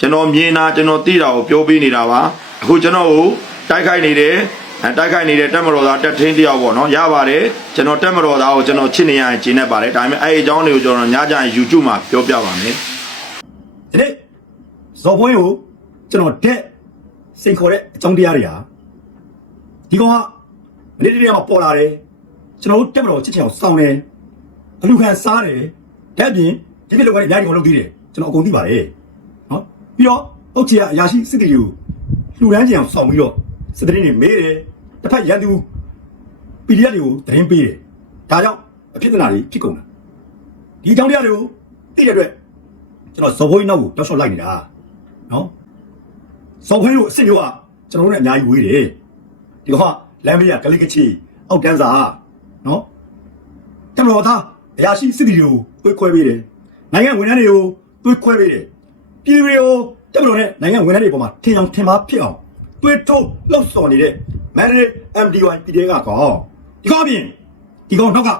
ကျွန်တော်မြင်တာကျွန်တော်သိတာကိုပြောပေးနေတာပါအခုကျွန်တော်ကိုတိုက်ခိုက်နေတယ်အဲတိုက်ခိုက်နေတဲ့တက်မတော်သားတက်ထင်းတယောက်ပေါ့နော်ရပါတယ်ကျွန်တော်တက်မတော်သားကိုကျွန်တော်ချစ်နေရရင်ကျင်းနေပါတယ်ဒါပေမဲ့အဲ့ဒီအကြောင်းတွေကိုကျွန်တော်ညကြရင် YouTube မှာပြောပြပါမယ်ဒီနေ့ဇော်ဖွင့်ကိုကျွန်တော်တက်စိန်ခေါ်တဲ့အကြောင်းတရားတွေဟာဒီကောင်ကမနေ့တည်းကမှပေါ်လာတယ်ကျွန်တော်တို့တက်မတော်ချစ်ချင်အောင်စောင့်တယ်အလူခံစားတယ်တက်ပြင်ဒီပြစ်လောက်ကလည်းအများကြီးကိုလုပ်သေးတယ်ကျွန်တော်အကုန်သိပါတယ်နော် ပြီးတော့အုတ်ချီကအရာရှိစစ်တီကိုလှူဒန်းကြအောင်စောင့်ပြီးတော့စစ်တရင်တွေမေးတယ်တစ်ဖက်ရန်သူ PDF တွေကိုသတင်းပေးတယ်ဒါကြောင့်အဖြစ်အနာတွေဖြစ်ကုန်တာဒီအကြောင်းတရားတွေကိုသိတဲ့အတွက်ကျွန်တော်ဇော်ဘိုးကြီးနောက်ကိုတောက်လျှောက်လိုက်နေတာနော်ဇော်ဘိုးကြီးကိုအစ်စ်မျိုးကကျွန်တော်တို့နဲ့အများကြီးဝေးတယ်ဒီကောင်ကလမ်းမရကလေးကချီအောက်တန်းစာနော်တမတော်သားအရာရှိစစ်တီတွေကိုတွေးခွဲပေးတယ်နိုင်ငံဝန်ထမ်းတွေကိုတွေးခွဲပေးတယ် ပြည်သူတွေကိုတမတော်နဲ့နိုင်ငံဝန်ထမ်းတွေပေါ်မှာထင်အောင်ထင်မှားဖြစ်အောင်တွေးထိုးလှုပ်ဆော်နေတဲ့ Mandate MDY ပြည်တွေကကောင်ဒီကောင်အပြင်ဒီကောင်နောက်က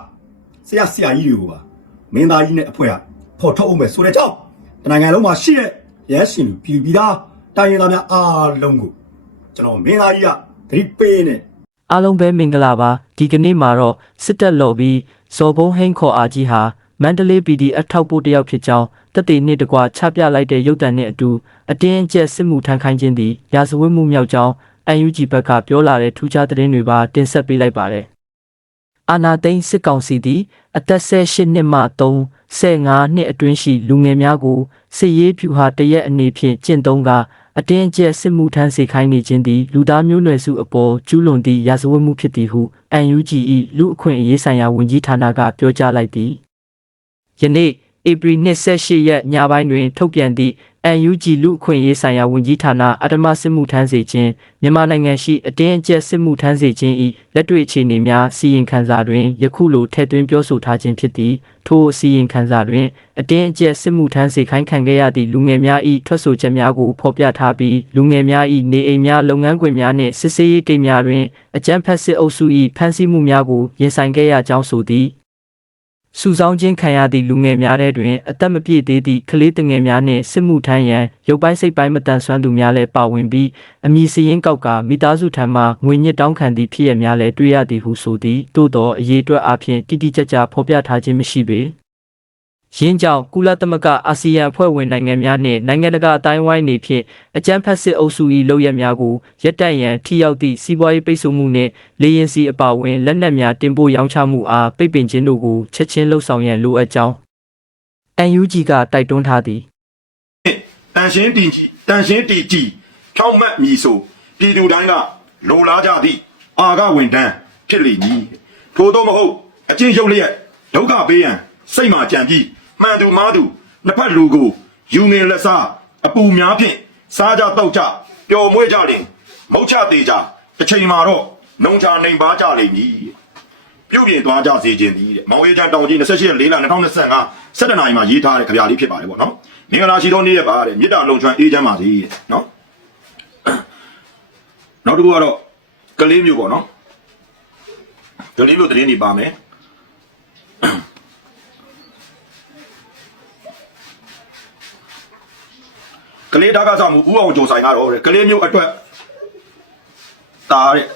ဆရာဆရာကြီးတွေကိုပါမင်းသားကြီးနဲ့အဖွဲ့ကဖော်ထုတ်အောင်မယ်ဆိုတဲ့ကြောင့်တနိုင်ငံလုံးမှာရှိတဲ့ရဲရှင်လူပြည်သူပြည်သားတိုင်းရင်းသားများအားလုံးကိုကျွန်တော်မင်းသားကြီးကသတိပေးနေအားလုံးပဲမင်္ဂလာပါဒီကနေ့မှာတော့စစ်တပ်လော်ပြီးဇော်ဘုံဟင်းခေါ်အားကြီးဟာ မန္တလေး PDF ထောက်ပို့တယောက်ဖြစ်ကြောင်းတက်တေနှစ်တကွာချပြလိုက်တဲ့ရုပ်တံနဲ့အတူအတင်းအကျပ်စစ်မှုထမ်းခိုင်းခြင်းသည်ရာဇဝတ်မှုမြောက်ကြောင်း UNG ဘက်ကပြောလာတဲ့ထူးခြားသတင်းတွေပါတင်ဆက်ပေးလိုက်ပါတယ်အာနာသိန်းစစ်ကောင်စီသည်အသက်18နှစ်မှ3 15နှစ်အတွင်းရှိလူငယ်များကိုစစ်ရေးဖြူဟာတရက်အနေဖြင့်ကျင့်သုံးကာအတင်းအကျပ်စစ်မှုထမ်းစေခိုင်းနေခြင်းသည်လူသားမျိုးနွယ်စုအပေါ်ကျူးလွန်သည့်ရာဇဝတ်မှုဖြစ်သည်ဟု UNG ၏လူအခွင့်အရေးဆိုင်ရာဝန်ကြီးဌာနကပြောကြားလိုက်သည် ယနေ့ဧပြီ28ရက်ညပိုင်းတွင် ထုတ်ပြန်သည့် UNG လူအခွင့်အရေးဆိုင်ရာဝန်ကြီးဌာနအတ္တမစစ်မှုထမ်းစေခြင်းမြန်မာနိုင်ငံရှိအတင်းအကျပ်စစ်မှုထမ်းစေခြင်း၏လက်တွေ့အခြေအနေများစီရင်ခံစာတွင်ယခုလိုထည့်သွင်းပြောဆိုထားခြင်းဖြစ်သည်ထိုအစီရင်ခံစာတွင်အတင်းအကျပ်စစ်မှုထမ်းစေခိုင်းခံခဲ့ရသည့်လူငယ်များ၏ထွက်ဆိုချက်များကိုဖော်ပြထားပြီးလူငယ်များ၏နေအိမ်များလုပ်ငန်းခွင်များနှင့်စစ်ဆေးရေးတိမ်များတွင်အကြမ်းဖက်စစ်အုပ်စု၏ဖမ်းဆီးမှုများကိုရင်ဆိုင်ခဲ့ရကြောင်းဆိုသည် စုဆောင်းခြင်းခံရသည့်လူငယ်များထဲတွင်အသက်မပြည့်သေးသည့်ကလေးတငယ်များနှင့်စစ်မှုထမ်းရန်ရုပ်ပိုင်းစိတ်ပိုင်းမတန်ဆွမ်းသူများလည်းပါဝင်ပြီးအမည်စရင်းကောက်ကမိသားစုထံမှငွေညစ်တောင်းခံသည့်ဖြစ်ရများလည်းတွေ့ရသည်ဟုဆိုသည်သို့သောအရေးအတွက်အပြင်တိတိကျကျဖော်ပြထားခြင်းမရှိပေ ရင်းကြောင့်ကုလသမဂ္ဂအာဆီယံအဖွဲ့ဝင်နိုင်ငံများနှင့်နိုင်ငံတကာအတိုင်းဝိုင်းနေဖြင့်အကြမ်းဖက်စစ်အုပ်စု၏လုပ်ရက်များကိုရပ်တန့်ရန်ထိရောက်သည့်စီးပွားရေးပိတ်ဆို့မှုနှင့်လေရင်စီအပါအဝင်လက်နက်များတင်ပို့ရောင်းချမှုအားပိတ်ပင်ခြင်းတို့ကိုချက်ချင်းလှုပ်ဆောင်ရန်လိုအပ်ကြောင်း UNG ကတိုက်တွန်းထားသည်တန်ရှင်းတင်ကြီးတန်ရှင်းတီကြီးဖြောင်းမတ်မြည်ဆိုပြည်သူတိုင်းကလိုလားကြသည့်အာကဝင်တန်းဖြစ်လိမ့်မည်ထို့သောမဟုတ်အချင်းရုပ်လျက်ဒုက္ခပေးရန် စိတ်မှကြံပြီးမှန်သူမားသူနှစ်ဖက်လူကိုယူငင်လက်စားအပူများဖြင့်စားကြတော့ကြပျော်မွေ့ကြလင်မုတ်ချသေးကြတစ်ချိန်မှာတော့နှုံချနိုင်ပါကြလိမ့်မည်ပြုတ်ပြင်သွားကြစေခြင်းသည်တဲ့မောင်ရဲချန်တောင်ကြီး28ရက်4လ2025 17နာရီမှာရေးထားတဲ့ကြပြလေးဖြစ်ပါတယ်ပေါ့နော်မင်္ဂလာရှိသောနေ့ရက်ပါတဲ့မြေတားလုံချွမ်းအေးချမ်းပါစေတဲ့နော်နောက်တစ်ခုကတော့ကလေးမျိုးပေါ့နော်ကလေးမျိုးသတင်းတွေပါမယ် ကလေးဓာတ်ကစားမှုဥအောင်ကြုံဆိုင်ကတော့တဲ့ကလေးမျိုးအတွက်တာတဲ့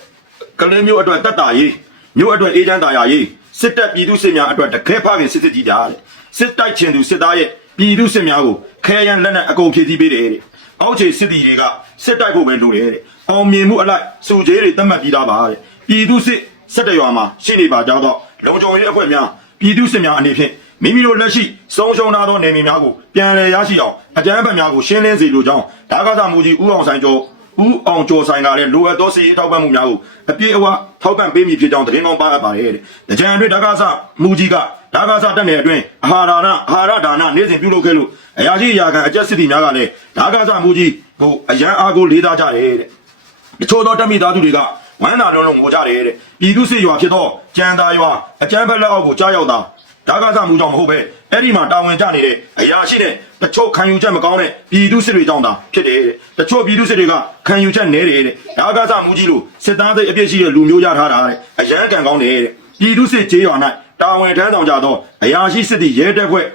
ကလေးမျိုးအတွက်တက်တာရေးမျိုးအတွက်အေးချမ်းတာယာရေးစစ်တပ်ပြည်သူစစ်များအတွက်တခဲဖခင်စစ်စစ်ကြီးကြတဲ့စစ်တိုက်ချင်သူစစ်သားရဲ့ပြည်သူစစ်များကိုခဲရန်လက်နက်အကုန်ဖြည့်ဆည်းပေးတယ်တဲ့အောက်ခြေစစ်တီတွေကစစ်တိုက်ဖို့ပဲလိုတယ်တဲ့အောင်မြင်မှုအလိုက်စုကျေးတွေတတ်မှတ်ပြီးသားပါတဲ့ပြည်သူစစ်စစ်တရွာမှာရှိနေပါကြောင်းတော့လုံခြုံရေးအဖွဲ့များပြည်သူစစ်များအနေဖြင့် မိမိတို့လက်ရှိဆုံးရှုံးထားသောနေမြေများကိုပြန်လည်ရရှိအောင်အကြမ်းဖက်များကိုရှင်းလင်းစေလိုကြောင်းဒါကစားမှုကြီးဦးအောင်ဆိုင်ကျော်ဦးအောင်ကျော်ဆိုင်ကလည်းလိုအပ်သောစီရေးထောက်ပံ့မှုများကိုအပြည့်အဝထောက်ပံ့ပေးမည်ဖြစ်ကြောင်းသတင်းကောင်းပါအပ်ပါတယ်တဲ့။ကြံအတွင်းဒါကစားမှုကြီးကဒါကစားတက်နေအတွင်းအာဟာရနာအာဟာရဒါနနေ့စဉ်ပြုလုပ်ခဲ့လို့အရာရှိအရာခံအကျက်စစ်တီများကလည်းဒါကစားမှုကြီးကိုအရန်အားကိုလေးစားကြတယ်တဲ့။တချို့သောတက်မိသားစုတွေကဝမ်းသာလုံးလုံးငိုကြတယ်တဲ့ပြည်သူစစ်ရွာဖြစ်သောကြံသာရွာအကျန်းဖက်လက်အောက်ကိုကြားရောက်တာ ဒါကစားမှုကြောင့်မဟုတ်ပဲအဲ့ဒီမှာတာဝန်ကျနေတဲ့အရာရှိတဲ့တချို့ခံယူချက်မကောင်းတဲ့ပြည်သူစစ်တွေကြောင့်သာဖြစ်တယ်တဲ့တချို့ပြည်သူစစ်တွေကခံယူချက်နဲတယ်တဲ့ဒါကစားမှုကြီးလို့စစ်သားစိတ်အပြည့်ရှိတဲ့လူမျိုးရထားတာတဲ့အရန်ကံကောင်းတယ်တဲ့ပြည်သူစစ်ခြေရွာ၌တာဝန်ထမ်းဆောင်ကြသောအရာရှိစစ်သည်ရဲတပ်ဖွဲ့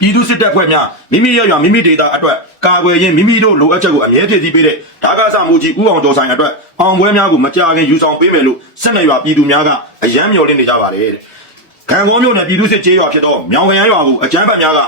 ပြည်သူစစ်တပ်ဖွဲ့များမိမိရရွာမိမိဒေတာအတွက်ကာကွယ်ရင်းမိမိတို့လိုအပ်ချက်ကိုအမြဲဖြည့်ဆည်းပေးတဲ့ဓာကစမှုကြီးဥအောင်ကျော်ဆိုင်အတွက်အောင်ပွဲများကိုမကြာခင်ယူဆောင်ပေးမယ်လို့ဆက်နေရွာပြည်သူများကအယမ်းမျှော်လင့်နေကြပါတယ်တဲ့ ကံကောမြို့နယ်ပြည်သူစစ်ကျေးရွာဖြစ်သောမြောင်ခရမ်းရွာကိုအကြမ်းဖက်များက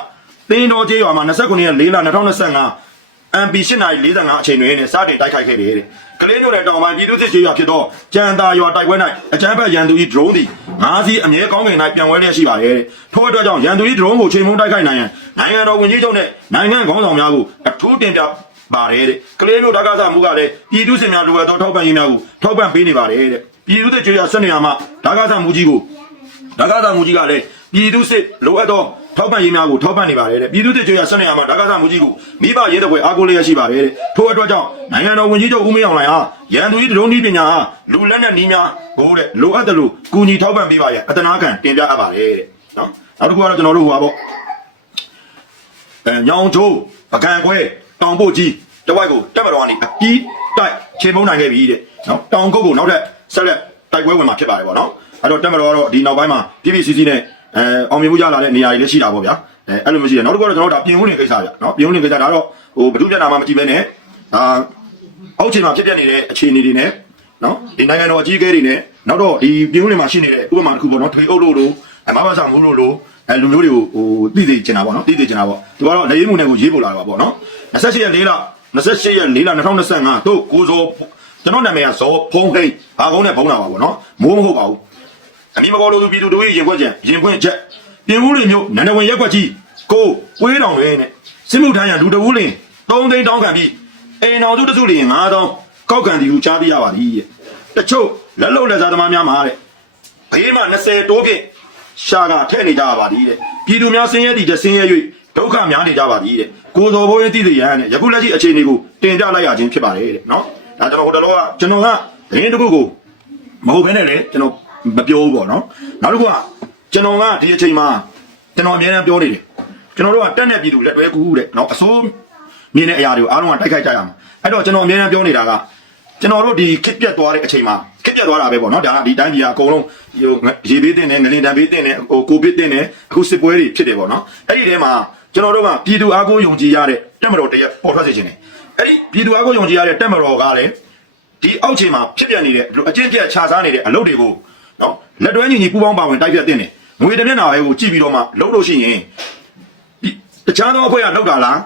တင်းတော်ကျေးရွာမှာ29ရက်4လ2025 MP 8:45အချိန်တွင်စတင်တိုက်ခိုက်ခဲ့တယ်တဲ့ကလေးမျိုးနယ်တောင်ပိုင်းပြည်သူ့စစ်ရေးရွာဖြစ်သောကြံသာရွာတိုက်ပွဲ၌အကြမ်းဖက်ရန်သူ၏ဒရုန်းသည်ငါးစီးအမြဲကောင်းကင်၌ပြန်ဝဲလျက်ရှိပါတယ်တဲ့ထို့အတွက်ကြောင့်ရန်သူ၏ဒရုန်းကိုချိန်မုံတိုက်ခိုက်နိုင်ရန်နိုင်ငံတော်ဝန်ကြီးချုပ်နှင့်နိုင်ငံခေါင်းဆောင်များကိုအထူးတင်ပြပါတယ်တဲ့ကလေးမျိုးဓာကစားမှုကလည်းပြည်သူ့စစ်များလိုအပ်သောထောက်ပံ့ရေးများကိုထောက်ပံ့ပေးနေပါတယ်တဲ့ပြည်သူ့စစ်ကြေးရဆက်နေရမှာဓာကစားမှုကြီးကို ဒါကသာမူကြီးကလည်းပြည်သူစစ်လိုအပ်သောထောက်ပံ့ရေးများကိုထောက်ပံ့နေပါတယ်တဲ့ပြည်သူစစ်ကြေးရဆက်နေရမှာဒါကသာမူကြီးကိုမိဘရဲတဲ့ဘွယ်အားကိုးလျက်ရှိပါတယ်တဲ့ထို့အတွက်ကြောင့်နိုင်ငံတော်ဝန်ကြီးချုပ်ဦးမင်းအောင်လှိုင်ဟာရန်သူကြီးဒရုန်းဒီပညာဟာလူလက်နက်နီးများကိုတဲ့လိုအပ်တယ်လို့ကူညီထောက်ပံ့ပေးပါရဲ့အတနာခံတင်ပြအပ်ပါတယ်တဲ့နော်နောက်တစ်ခုကတော့ကျွန်တော်တို့ဟိုပါပေါ့အဲညောင်ချိုးပကံခွဲတောင်ပို့ကြီးတဝိုက်ကိုတက်မတော်ကနေအပြီးတိုက်ခြေမုံနိုင်ခဲ့ပြီတဲ့နော်တောင်ကုတ်ကိုနောက်ထပ်ဆက်လက်တိုက်ပွဲဝင်မှာဖြစ်ပါတယ်ပေါ့နော် အဲ့တော့တက်မတော်ကတော့ဒီနောက်ပိုင်းမှာပြပြစီစီနဲ့အဲအောင်မြင်မှုရလာတဲ့နေရာတွေလည်းရှိတာပေါ့ဗျာအဲအဲ့လိုမျိုးရှိတယ်နောက်တစ်ခုကတော့ကျွန်တော်တို့ဒါပြင်ဦးလင်ကိစ္စဗျာနော်ပြင်ဦးလင်ကိစ္စဒါတော့ဟိုဘဒုပြနာမှမကြည့်ပဲနဲ့အာအောက်ခြေမှာဖြစ်ပြနေတဲ့အခြေအနေတွေနဲ့နော်ဒီနိုင်ငံတော်အကြီးအကဲတွေနဲ့နောက်တော့ဒီပြင်ဦးလင်မှာရှိနေတဲ့ဥပမာတစ်ခုပေါ့နော်ထွေအုပ်တို့လိုအမဘာဆောင်မှုတို့လိုအဲလူမျိုးတွေကိုဟိုသိသိကျင်တာပေါ့နော်သိသိကျင်တာပေါ့ဒီကတော့နေရေးမှုနဲ့ကိုရေးပို့လာတာပေါ့နော်28ရက်4လ28ရက်4လ2025တို့ကိုဇောကျွန်တော်နာမည်ကဇောဖုံးဟိတ်ဘာကုန်းနဲ့ဖုံးတာပါပေါ့နော်မိုးမဟုတ်ပါဘူး အမိမကောလို့သူပြည်သူတို့ရဲ့ရင်ခွက်ချက်ရင်ခွင့်ချက်ပြင်ဦးလင်မျိုးနန္ဒဝင်ရက်ခွက်ကြီးကိုဝေးတောင်ရဲနဲ့စစ်မှုထမ်းရလူတဝူးလင်3သိန်းတောင်းခံပြီးအိမ်တော်သူတစုလင်9000ကောက်ခံတီကိုကြားပြရပါသည်တဲ့တချို့လက်လုံလက်စားသမားများမှာတဲ့ဘေးမှာ20တိုးဖြင့်ရှာကထဲ့နေကြပါသည်တဲ့ပြည်သူများဆင်းရဲတည်တဲ့ဆင်းရဲ၍ဒုက္ခများနေကြပါသည်တဲ့ကိုတော်ဘိုးရင်တည်တည်ရန်တဲ့ယခုလက်ရှိအခြေအနေကိုတင်ပြလိုက်ရခြင်းဖြစ်ပါတယ်တဲ့နော်ဒါကျွန်တော်ဟိုတလောကကျွန်တော်ကရင်းတစ်ခုကိုမဟုတ်ဘဲနဲ့လေကျွန်တော် မပြောဘူးပေါ့နော်နောက်တစ်ခုကကျွန်တော်ကဒီအချိန်မှာကျွန်တော်အများအားပြောနေတယ်ကျွန်တော်တို့ကတက်တဲ့ပြည်သူလက်တွဲကူတဲ့နော်အစိုးမြင်တဲ့အရာတွေကိုအားလုံးကတိုက်ခိုက်ကြရမှာအဲ့တော့ကျွန်တော်အများအားပြောနေတာကကျွန်တော်တို့ဒီခစ်ပြတ်သွားတဲ့အချိန်မှာခစ်ပြတ်သွားတာပဲပေါ့နော်ဒါကဒီတိုင်းပြည်ကအကုန်လုံးဟိုရေဘေးတင်တယ်ငလင်တန်ဘေးတင်တယ်ဟိုကိုဗစ်တင်တယ်အခုစစ်ပွဲတွေဖြစ်တယ်ပေါ့နော်အဲ့ဒီထဲမှာကျွန်တော်တို့ကပြည်သူအားကိုးယုံကြည်ရတဲ့တက်မတော်တရက်ပေါ်ထွက်စေခြင်းတယ်အဲ့ဒီပြည်သူအားကိုးယုံကြည်ရတဲ့တက်မတော်ကလည်းဒီအောက်ခြေမှာဖြစ်ပြနေတဲ့အကျင့်ပြတ်ခြားစားနေတဲ့အလုပ်တွေကို နော်လက်တွဲညီညီပူးပေါင်းပါဝင်တိုက်ပြတ်တင်တယ်ငွေတစ်မျက်နှာပဲကိုကြည့်ပြီးတော့မှလုပ်လို့ရှိရင်ဒီတခြားသောအဖွဲ့ကလောက်တာလား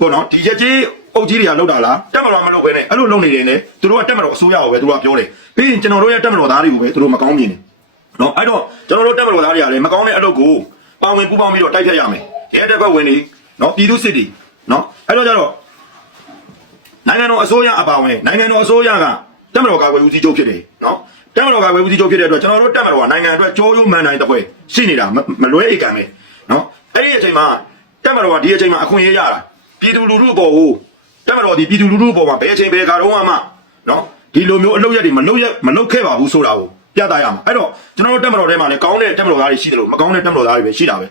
ပေါ့နော်ဒီရက်ကြီးအုပ်ကြီးတွေကလောက်တာလားတက်မတော်မလုပ်ဘဲနဲ့အဲ့လိုလုပ်နေတယ်လေသူတို့ကတက်မတော်အစိုးရကိုပဲသူတို့ကပြောတယ်ပြီးရင်ကျွန်တော်တို့ရဲ့တက်မတော်သားတွေကိုပဲသူတို့မကောင်းမြင်တယ်နော်အဲ့တော့ကျွန်တော်တို့တက်မတော်သားတွေကလည်းမကောင်းတဲ့အလုပ်ကိုပါဝင်ပူးပေါင်းပြီးတော့တိုက်ဖြတ်ရမယ်ရဲတပ်ဖွဲ့ဝင်တွေနော်ပြည်သူစစ်တွေနော်အဲ့တော့ကျတော့နိုင်ငံတော်အစိုးရအပါဝင်နိုင်ငံတော်အစိုးရကတက်မတော်ကာကွယ်ဦးစီးချုပ်ဖြစ်တယ်နော် တက်မတော်ကာကွယ်ဦးစီးချုပ်ဖြစ်တဲ့အတွက်ကျွန်တော်တို့တက်မတော်ကနိုင်ငံအတွက်ကြိုးရိုးမှန်နိုင်တဲ့ပွဲရှိနေတာမမလွဲဧကံပဲနော်အဲ့ဒီအချိန်မှာတက်မတော်ကဒီအချိန်မှာအခွင့်အရေးရတာပြည်သူလူထုအပေါ်ကိုတက်မတော်ဒီပြည်သူလူထုအပေါ်မှာဘယ်အချိန်ဘယ်ခါတော့မှနော်ဒီလိုမျိုးအလုပ်ရက်တွေမလုပ်ရက်မလုပ်ခဲ့ပါဘူးဆိုတာကိုပြသရမှာအဲ့တော့ကျွန်တော်တို့တက်မတော်ထဲမှာလည်းကောင်းတဲ့တက်မတော်သားတွေရှိတယ်လို့မကောင်းတဲ့တက်မတော်သားတွေပဲရှိတာပဲ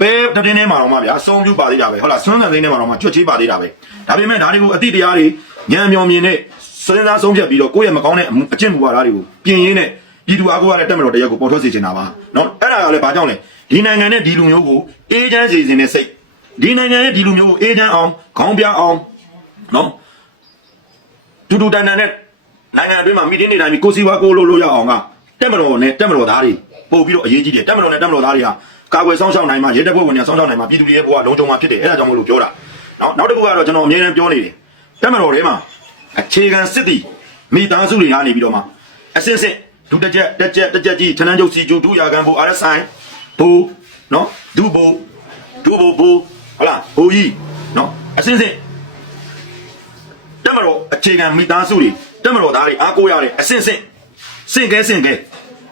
ပဲတတင်းထဲမှာတော့မှဗျာစုံပြူပါသေးတာပဲဟုတ်လားဆွမ်းဆန်သိန်းထဲမှာတော့မှချွတ်ချေးပါသေးတာပဲဒါပေမဲ့ဒါတွေကိုအတိတရားတွေညံမြောင်မြင်နဲ့ စဉ်းစားဆုံးဖြတ်ပြီးတော့ကိုယ့်ရဲ့မကောင်းတဲ့အမှုအကျင့်မူဝါဒတွေကိုပြင်ရင်းနဲ့ပြည်သူအားကိုးရတဲ့တက်မတော်တရားကိုပေါ်ထွက်စေချင်တာပါနော်အဲ့ဒါကလည်းဘာကြောင့်လဲဒီနိုင်ငံနဲ့ဒီလူမျိုးကိုအေးချမ်းစေခြင်းနဲ့စိတ်ဒီနိုင်ငံရဲ့ဒီလူမျိုးကိုအေးချမ်းအောင်ခေါင်းပြအောင်နော်တူတူတန်တန်နဲ့နိုင်ငံအတွင်းမှာမိတင်းနေတိုင်းကိုစီဝါကိုလိုလိုရအောင်ကတက်မတော်နဲ့တက်မတော်သားတွေပို့ပြီးတော့အရေးကြီးတယ်တက်မတော်နဲ့တက်မတော်သားတွေကကာကွယ်ဆောင်ရှောက်နိုင်မှာရဲတပ်ဖွဲ့ဝင်တွေဆောင်ရှောက်နိုင်မှာပြည်သူတွေရဲ့ဘဝလုံးချုံမှာဖြစ်တယ်အဲ့ဒါကြောင့်မလို့ပြောတာနော်နောက်တစ်ခုကတော့ကျွန်တော်အမြဲတမ်းပြောနေတယ်တက်မတော်ထဲမှာ အခြေခံစစ်တီမိသားစုတွေကနေပြီးတော့မှအစစ်စစ်ဒုတက်ချက်တက်ချက်တက်ချက်ကြီးထနန်းကျုပ်စီကျူဒုရာကန်ဘူ RSI ဘူနော်ဒုဘူဒုဘူဘူဟုတ်လားဘူကြီးနော်အစစ်စစ်တက်မတော်အခြေခံမိသားစုတွေတက်မတော်သားတွေအားကိုးရတဲ့အဆင့်ဆင့်စင့်ကဲစင့်ကဲ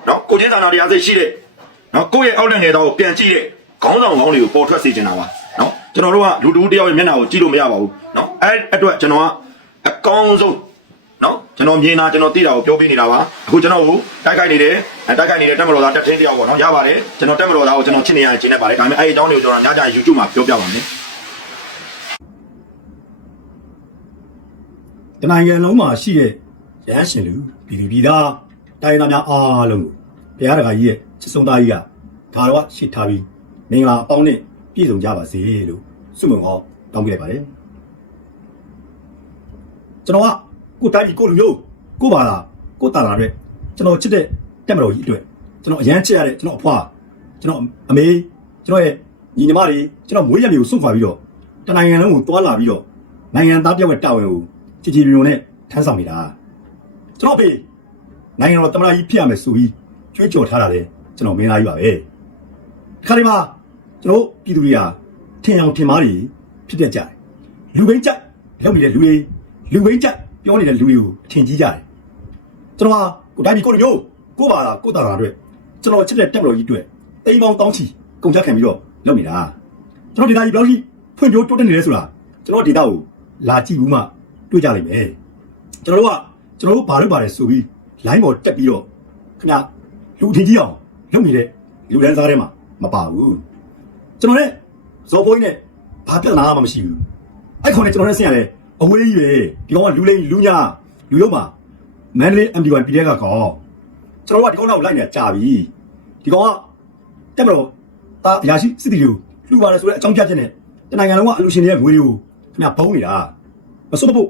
နော်ကိုချင်းသာနာတရားစိတ်ရှိတဲ့နော်ကိုယ့်ရဲ့အောက်လက်ငယ်သားကိုပြန်ကြည့်တဲ့ခေါင်းဆောင်ကောင်းတွေကိုပေါ်ထွက်စေချင်တာပါနော်ကျွန်တော်တို့ကလူတူတယောက်ရဲ့မျက်နှာကိုကြည့်လို့မရပါဘူးနော်အဲ့အတွက်ကျွန်တော်က အကောင်းဆုံးနော်ကျွန်တော်မြင်တာကျွန်တော်သိတာကိုပြောပြနေတာပါအခုကျွန်တော်ကိုတိုက်ခိုက်နေတယ်အဲတိုက်ခိုက်နေတဲ့တက်မတော်သားတက်ထင်းတယောက်ပေါ့နော်ရပါတယ်ကျွန်တော်တက်မတော်သားကိုကျွန်တော်ချစ်နေရတယ်ချင်နေပါတယ်ဒါပေမဲ့အဲ့ဒီအကြောင်းတွေကိုကျွန်တော်ညကြ YouTube မှာပြောပြပါမယ်တနိုင်ငံလုံးမှာရှိတဲ့ရဟန်းရှင်လူပြည်သူပြည်သားတိုင်းသားများအားလုံးကိုဘုရားတကာကြီးရဲ့ချစ်ဆုံးသားကြီးကဒါတော့ရှစ်ထားပြီးမင်္ဂလာအပေါင်းနဲ့ပြည့်စုံကြပါစေလို့ဆုမွန်ဟောတောင်းပေးလိုက်ပါတယ် ကျွန်တော်ကကိုတိုင်းပြည်ကိုလူမျိုးကိုပါလားကိုတာလာတဲ့ကျွန်တော်ချစ်တဲ့တက်မတော်ကြီးအတွက်ကျွန်တော်အရန်ချစ်ရတဲ့ကျွန်တော်အဖွာကျွန်တော်အမေကျွန်တော်ရဲ့ညီညီမတွေကျွန်တော်မွေးရမျိုးကိုစွန့်ခွာပြီးတော့တနိုင်ငံလုံးကိုတွာလာပြီးတော့နိုင်ငံသားပြောက်ရဲ့တာဝန်ကိုကြည်ကြည်ညိုနဲ့ထမ်းဆောင်နေတာကျွန်တော်အဖေနိုင်ငံတော်သမ္မတကြီးဖြစ်ရမယ်ဆိုပြီးကြွေးကြော်ထားတာလေကျွန်တော်မင်းသားကြီးပါပဲဒီခါဒီမှာကျွန်တော်ပြည်သူတွေကထင်အောင်ထင်မှားတွေဖြစ်တတ်ကြတယ်လူဘိန်းကြက်လုပ်နေတဲ့လူတွေ လူဘိန်းကြက်ပြောနေတဲ့လူတွေကိုအထင်ကြီးကြတယ်ကျွန်တော်ဟာကိုတိုင်းပြည်ကိုလူမျိုးကိုပါလားကိုတာလာအတွက်ကျွန်တော်ချစ်တဲ့တက်မတော်ကြီးအတွက်တိမ်ပေါင်းတောင်းချီကုန်ကြခံပြီးတော့လုပ်နေတာကျွန်တော်ဒေတာကြီးဘယ်လောက်ကြီးဖွံ့ဖြိုးတိုးတက်နေလဲဆိုတာကျွန်တော်ဒေတာကိုလာကြည့်ဘူးမှတွေ့ကြလိမ့်မယ်ကျွန်တော်တို့ကကျွန်တော်တို့ဘာလို့ပါတယ်ဆိုပြီး line ပေါ်တက်ပြီးတော့ခင်ဗျာလူထင်ကြီးအောင်လုပ်နေတဲ့လူတန်းစားထဲမှာမပါဘူးကျွန်တော်နဲ့ဇော်ဘိုးကြီးနဲ့ဘာပြဿနာမှမရှိဘူးအဲ့ခေါင်းနဲ့ကျွန်တော်နဲ့ဆင်ရတယ် အဝေးကြီးပဲဒီကောင်ကလူလိမ်လူညာလူလုံးမှာမန္တလေး MD1 ပြည်တဲ့ကကောကျွန်တော်ကဒီကောင်တော့လိုက်နေကြာပြီဒီကောင်ကတက်မလို့တာအရာရှိစစ်တီတွေကိုလှူပါတယ်ဆိုတဲ့အကြောင်းပြချက်နဲ့တနိုင်ငံလုံးကအလူရှင်တွေရဲ့ငွေတွေကိုခင်ဗျာဘုံနေတာမစွတ်ဖို့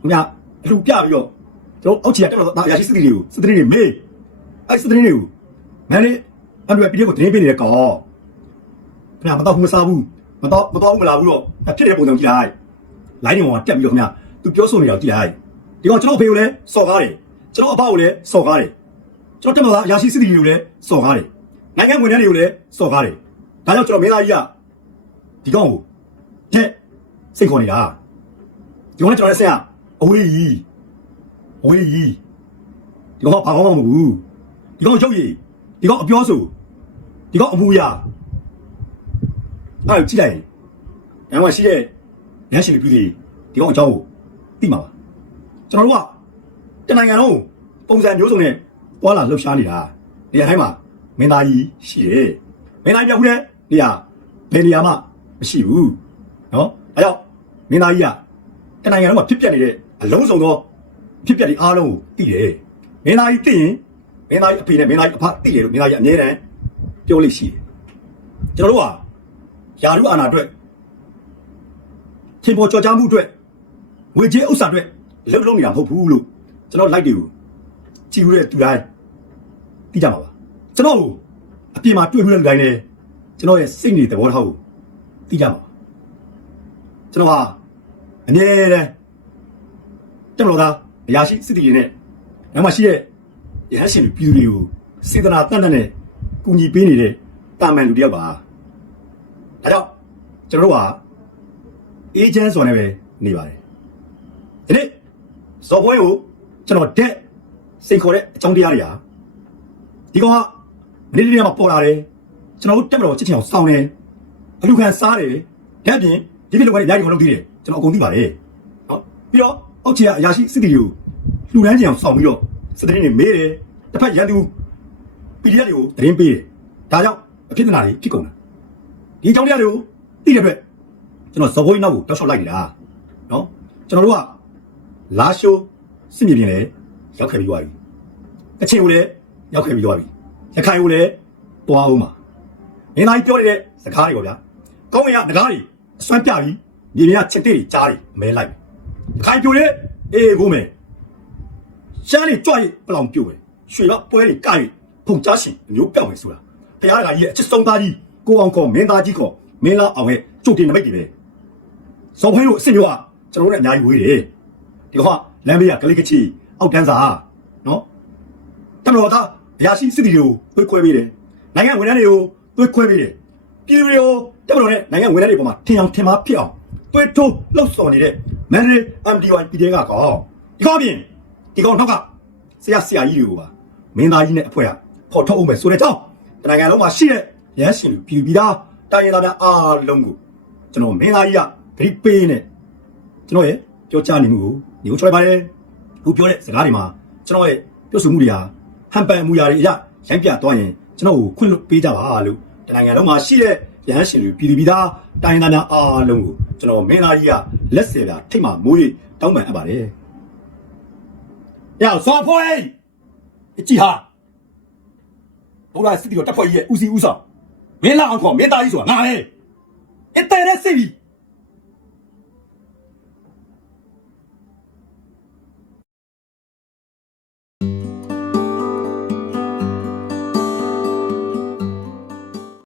ခင်ဗျာအလှူပြပြီးတော့ကျွန်တော်အောက်ချီကတက်မလို့တာအရာရှိစစ်တီတွေကိုစစ်တီတွေမေးအဲ့စစ်တီတွေကိုမန္တလေး MD1 ပြည်တဲ့ကိုတင်းပေးနေတဲ့ကောင်ခင်ဗျာမတော့ဘူးမစားဘူးမတော့မတော့ဘူးမလာဘူးတော့ဖြစ်တဲ့ပုံစံကြည့်လိုက် လိုင်းနေပေါ်မှာတက်ပြီးတော့ခင်ဗျာသူပြောဆိုနေတော့ကြည့်လိုက်ဒီကောင်ကျွန်တော်ဖေကိုလည်းစော်ကားတယ်ကျွန်တော်အဘကိုလည်းစော်ကားတယ်ကျွန်တော်တက်မလားအရာရှိစစ်တီတွေကိုလည်းစော်ကားတယ်နိုင်ငံဝင်တဲ့တွေကိုလည်းစော်ကားတယ်ဒါကြောင့်ကျွန်တော်မင်းသားကြီးကဒီကောင်ကိုတဲ့စိတ်ခေါ်နေတာဒီကောင်ကကျွန်တော်လည်းဆက်ရအဝေးကြီးအဝေးကြီးဒီကောင်ကဘာကောင်းမှမဟုတ်ဘူးဒီကောင်ရုပ်ရည်ဒီကောင်အပြောဆိုဒီကောင်အမူအရာအဲ့ဒါကြည့်လိုက်ရင်ညမှာရှိတဲ့ ညရှင်လူပြည်တွေဒီကောင်အကြောင်းကိုသိမှာပါကျွန်တော်တို့ကတနိုင်ငံလုံးပုံစံမျိုးစုံနဲ့ပွာလာလှုပ်ရှားနေတာနေရာတိုင်းမှာမင်းသားကြီးရှိတယ်မင်းသားကြီးပြောက်ခုတဲ့နေရာဘယ်နေရာမှမရှိဘူးနော်အဲကြောင့်မင်းသားကြီးကတနိုင်ငံလုံးမှာဖြစ်ပျက်နေတဲ့အလုံးစုံသောဖြစ်ပျက်တွေအားလုံးကိုသိတယ်မင်းသားကြီးသိရင်မင်းသားကြီးအဖေနဲ့မင်းသားကြီးအဖသိတယ်လို့မင်းသားကြီးအမြဲတမ်းပြောလို့ရှိတယ်ကျွန်တော်တို့ကယာရုအာဏာအတွက်ချ င်းပေါ်ကြော်ကြားမှုအတွက်ငွေကြေးဥစ္စာအတွက်လုံးလုံးနေတာမဟုတ်ဘူးလို့ကျွန်တော်လိုက်တွေကိုကြည့်ရတဲ့သူတိုင်းသိကြမှာပါကျွန်တော်ကိုအပြင်မှာတွေ့ရတဲ့လူတိုင်းလည်းကျွန်တော်ရဲ့စိတ်နေသဘောထားကိုသိကြမှာပါကျွန်တော်ဟာအမြဲတမ်းကျွန်တော်သားအရာရှိစစ်တီတွေနဲ့နောက်မှရှိတဲ့ရဟန်းရှင်လူပြည်သူတွေကိုစေတနာတန်တဲ့နဲ့ကူညီပေးနေတဲ့တာမန်လူတစ်ယောက်ပါဒါကြောင့်ကျွန်တော်တို့ဟာ အေဂျင့်ဆိုနေပဲနေပါတယ်ဒီနေ့ဇော်ပွဲကိုကျွန်တော်တက်စိန်ခေါ်တဲ့အကြောင်းတရားတွေဟာဒီကောင်ကမနေ့တည်းကမှပေါ်လာတယ်ကျွန်တော်တို့တက်မတော်ချစ်ချင်အောင်စောင်းတယ်အလူခံစားတယ်ဒါအပြင်ဒီပြလောက်ကလည်းအများကြီးမလုပ်သေးတယ်ကျွန်တော်အကုန်သိပါတယ်ဟုတ်ပြီးတော့အောက်ခြေကအရာရှိစစ်တီတွေကိုလှူဒန်းချင်အောင်စောင်းပြီးတော့စစ်တီတွေမေးတယ်တစ်ဖက်ရန်သူ PDF တွေကိုသတင်းပေးတယ်ဒါကြောင့်အဖြစ်အနာတွေဖြစ်ကုန်တာဒီအကြောင်းတရားတွေကိုသိတဲ့အတွက် ကျွန်တော်ဇဘိုးကြီးနောက်ကိုတောက်လျှောက်လိုက်နေတာနော်ကျွန်တော်တို့ကလာရှိုးစစ်မြေပြင်လည်းရောက်ခဲ့ပြီးသွားပြီအချင်းကိုလည်းရောက်ခဲ့ပြီးသွားပြီရခိုင်ကိုလည်းတွားအောင်ပါမင်းသားကြီးပြောနေတဲ့စကားတွေပေါ့ဗျာကောင်းကင်ကငကားတွေအစွမ်းပြပြီးမြေပြင်ကချက်တွေကြားတွေမဲလိုက်ရခိုင်ပြိုတဲ့အေးကိုမဲရှမ်းတွေကြွရပလောင်ပြိုပဲရွှေတော့ပွဲတွေက၍ဖုန်ကြားရှင်အမျိုးပြောက်မယ်ဆိုတာဘုရားကကြီးရဲ့အချစ်ဆုံးသားကြီးကိုအောင်ခေါ်မင်းသားကြီးခေါ်မင်းလားအောင်ရဲ့ကြိုတင်နမိတ်တွေပဲ ဇော်ဖိုင်းတို့အစ်စ်မျိုးကကျွန်တော်တို့နဲ့အများကြီးဝေးတယ်ဒီကောင်ကလမ်းဘေးကကလေးကချီအောက်တန်းစာနော်တမတော်သားအရာရှိစစ်တီတွေကိုသွေးခွဲပေးတယ်နိုင်ငံဝန်ထမ်းတွေကိုသွေးခွဲပေးတယ်ပြည်သူတွေကိုတမတော်နဲ့နိုင်ငံဝန်ထမ်းတွေပေါ်မှာထင်အောင်ထင်မှားဖြစ်အောင်သွေးထိုးလှုပ်ဆော်နေတဲ့မန်ဒရီ MDY ပြည်တဲ့ကကောဒီကောင်ပြင်ဒီကောင်နောက်ကဆရာဆရာကြီးတွေကိုပါမင်းသားကြီးနဲ့အဖွဲ့ကဖော်ထုတ်အောင်မယ်ဆိုတဲ့ကြောင့်တနိုင်ငံလုံးမှာရှိတဲ့ရဟန်းရှင်လူပြည်ပြည်သားတိုင်းရင်းသားများအားလုံးကိုကျွန်တော်မင်းသားကြီးက ဂရိပေးနေကျွန်တော်ရဲ့ပြောချနေမှုကိုညီကိုချွဲပါတယ်ခုပြောတဲ့စကားတွေမှာကျွန်တော်ရဲ့ပြောဆိုမှုတွေဟာဟန်ပန်မှုရာတွေအရရိုင်းပြသွားရင်ကျွန်တော်ကိုခွင့်လွှတ်ပေးကြပါလို့တနိုင်ငံလုံးမှာရှိတဲ့ရဟန်းရှင်လူပြည်ပြည်သားတိုင်းရင်းသားများအားလုံးကိုကျွန်တော်မင်းသားကြီးကလက်ဆယ်ပြထိတ်မှမိုး၍တောင်းပန်အပ်ပါတယ်။ယောစောဖိုးအကြည့်ဟာဘုရားစစ်တီတော်တပ်ဖွဲ့ကြီးရဲ့ဦးစီးဦးဆောင်မင်းလာအောင်ခေါ်မင်းသားကြီးဆိုတာငါလေအတဲရဲစိတ်ပြီး